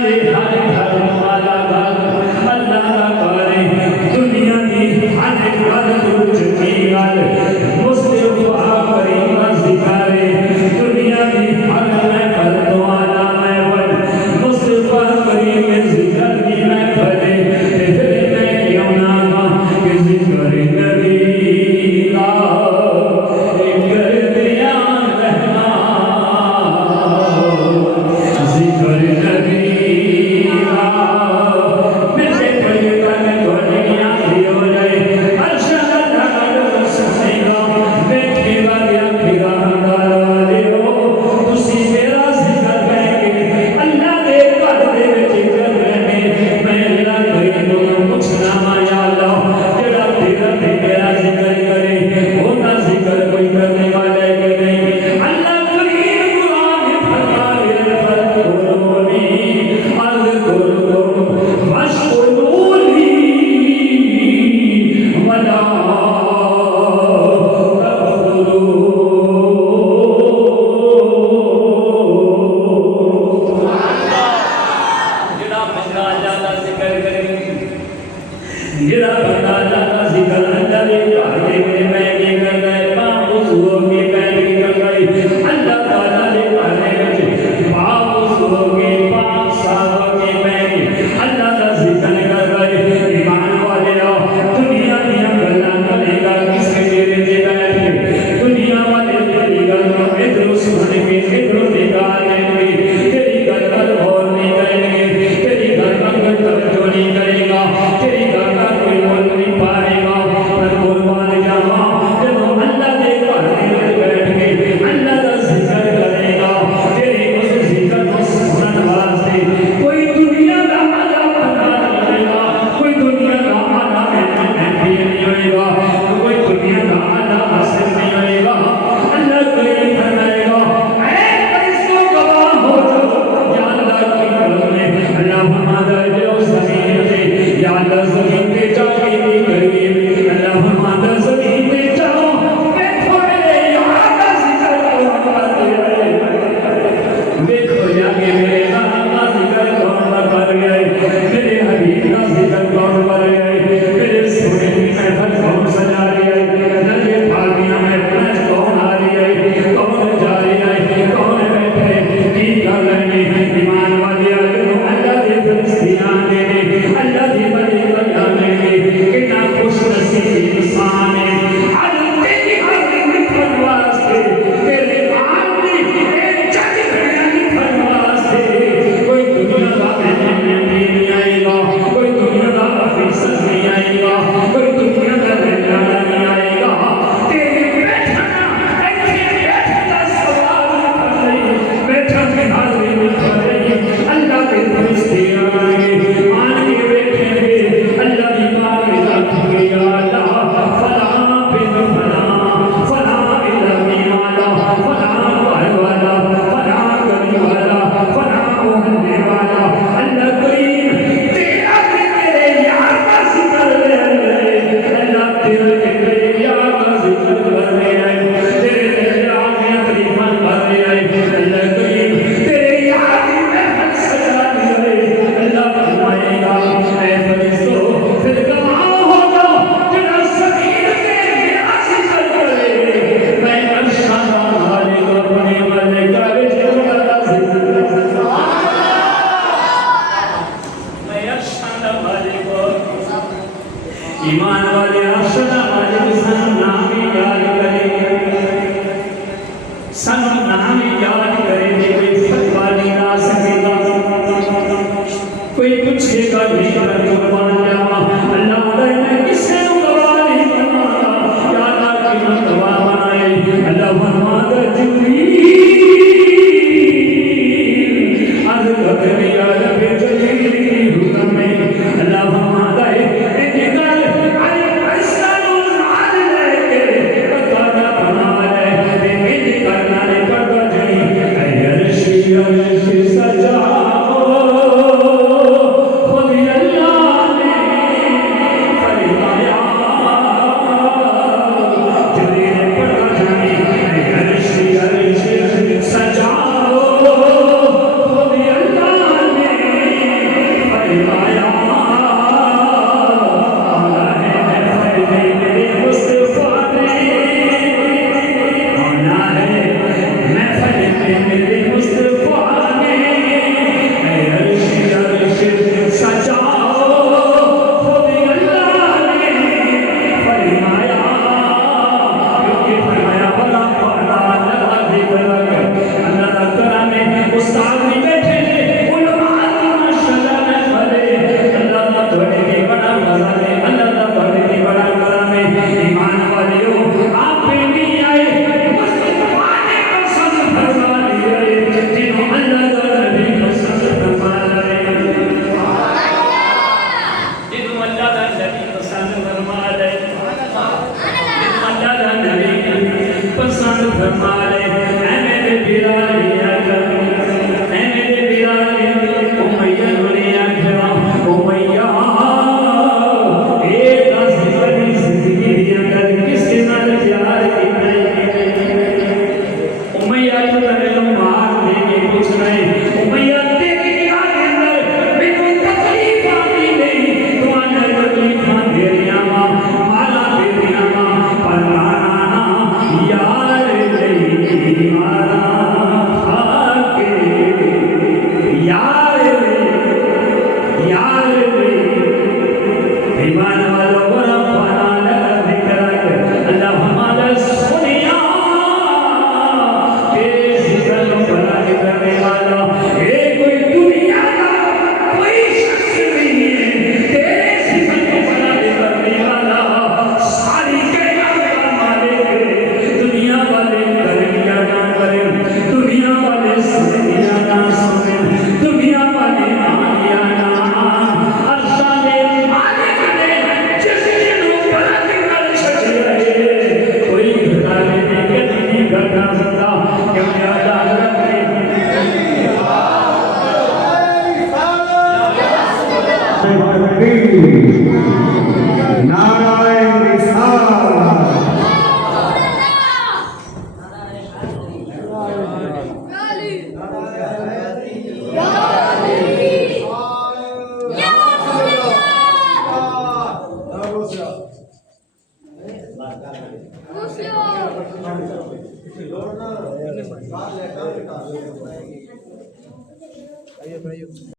दे हर घर वाला घर अल्लाह दा करे दुनिया दी हर घर कुछ की गल मुस्तफा करीम जिक्रे दुनिया दी हर महफिल तो आला महफिल मुस्तफा करीम जिक्र की महफिल फिर मैं क्यों ना कि जिक्र नबी का कर दिया रहना जिक्र नबी का मेरे परिवार में दुनिया दियो जाए अर्शद अल्लाह ससेगा बैठेगा या फिरा वाले हो तुसी मेरा जिक्र करेंगे अल्लाह दे घर दे विच करेंगे मैं अल्लाह करीम नूं पुछना वा या अल्लाह जेड़ा तेरा ते मेरा जिक्र करे ओदा जिक्र कोई करने वाला है कि नहीं अल्लाह करीम कुरान में फरमा रहे फरमानी अर्ज़ करो वशकुरूली वला जेड़ा बंदा अल्लाह दा जिक्र करे जेड़ा बंदा अल्लाह दा जिक्र अल्लाह दे घर दे में बैठ के करदा है बावजू के बैठ के करदा है अल्लाह ताला दे घर दे विच बावजू के पाक साहब के बैठ के अल्लाह दा जिक्र करदा है ईमान वाले आओ दुनिया दी गल्लां करेगा किसी डेरे ते बैठ के दुनिया वाले तेरी गल इधरों सुन के इधरों निकाल लेंगे तेरी गल पर गौर नहीं करेंगे तेरी गल पर तवज्जो नहीं करेगा तेरी गल का कोई मोल नहीं पाएगा पर कुर्बान जावा जब अल्लाह दे घर में बैठ के अल्लाह का जिक्र करेगा तेरी उस जिक्र को सुनने वास्ते कोई दुनिया का आला बंदा नहीं होगा कोई दुनिया का आला नहीं होगा कोई दुनिया का आला हासिल नहीं होगा अल्लाह करीम फरमाएगा ऐ फरिश्तों गवाह हो जाओ या अल्लाह की कलम में अल्लाह फरमाता है जो ज़मीन पे या अल्लाह ज़मीन पे जाके नहीं करीब अल्लाह फरमाता है ज़मीन पे जाओ देखो मेरे यहाँ का जिक्र कौन करते हैं देखो जाके मेरे यहाँ का जिक्र कौन कर गए मेरे हबीब का जिक्र कौन कर गए मेरे सोने की महफिल कौन सजा रही है नजर फागियां महफिल कौन आ रही है कौन जा रही है कौन बैठे की कर रहे हैं ईमान वाले अल्लाह दे फरिश्ते आने अल्लाह दी बड़ी आने कितना खुश नसीब इंसान है आज तेरी हाजिर लिखन वास्ते तेरे मान दी जज खड़ा लिखन वास्ते कोई दुनिया का नहीं आएगा कोई दुनिया का अफसर नहीं आएगा कोई दुनिया का रहना नहीं आएगा तेरे बैठना ऐसे बैठना सवाल कर रही बैठा के हाजिर लिखन रही अल्लाह के फरिश्ते आएंगे मान के बैठेंगे अल्लाह की बात में रखेंगे या अल्लाह फला बिन फला फला इलाही वाला फला वाला फला गली वाला फला मोहल्ले वाला अल्लाह करीम तेरा के मेरे यार का जिक्र कर रहे हैं अल्लाह तेरा के मेरे यार का जिक्र कर रहे हैं तेरे यार में तरीफान कर रहे हैं अल्लाह करीम तेरे यार की महफिल सजा रहे अल्लाह फरमाएगा ऐ फरिश्तों फिर गवाह हो जाओ जेड़ा ज़मीन पे मेरा जिक्र करे मैं अर्शाद वाले को अपने वाले का जिक्र जिक्र मैं अर्शाद वाले को ईमान वाले अर्शाद वाले को सनम नाम याद करेंगे सनम नाम याद करेंगे कोई फतवा नहीं ला सकेगा कोई पूछेगा नहीं कुर्बान जावा अल्लाह ने किसे गवाह नहीं बनाया या अल्लाह की गवाह बनाए अल्लाह फरमाता जिब्रील अर्ज़ करते या रब जलील हुक्म में अल्लाह फरमाता है ये गल अरे फैसला नाल लेके पता ना बना ले ये करना ने पता नहीं अर्शी सजा खुद अल्लाह ने मेरे मुस्तफा ने अर्श अर्श सजाओ खुद अल्लाह ने फरमाया क्योंकि फरमाया बड़ा बड़ा अल्लाह जिक्र अल्लाह ताला ने उस्ताद भी बैठे ने उलमा की माशाअल्लाह ने खड़े अल्लाह का थोड़े के बड़ा मजा है अल्लाह का थोड़े के बड़ा करम है ईमान वालियों आप भी नहीं आए मुस्तफा ने कसम फरमा ली है जिन्हों अल्लाह का नबी कसम फरमा रहे जिन्हों अल्लाह का नबी कसम फरमा रहे जिन्हों अल्लाह का नबी कसम फरमा रहे ऐ मेरे बिलाल या कर ऐ मेरे बिलाल उमैया ने आखिया उमैया ए दस बड़ी जिंदगी दी अंदर किसके नाल प्यार कीता उमैया तो तेरे मार दे के पूछ रहे उमैया तेरी याद अंदर मैनू तकलीफ आती नहीं तुम्हारे तकलीफ दे रिया मां माला दे रिया मां पर नाना यार नहीं मारा खाके यार ईमान वालों बड़ा फना लगा जिक्र अल्लाह हमारा सुनिया तेरे जिक्र को बड़ा करने वाला ये कोई दुनिया का कोई शख्स नहीं है तेरे जिक्र को बड़ा करने वाला सारी कायनात का मालिक दुनिया वाले करेंगे ना करें दुनिया वाले सुनिया ना सुने दुनिया वाले आनिया ना अर्शा ने मालिक ने जिसने ऊपर निकल सके कोई घटा लेने के नहीं घटा सकता क्योंकि अल्लाह ने नारायण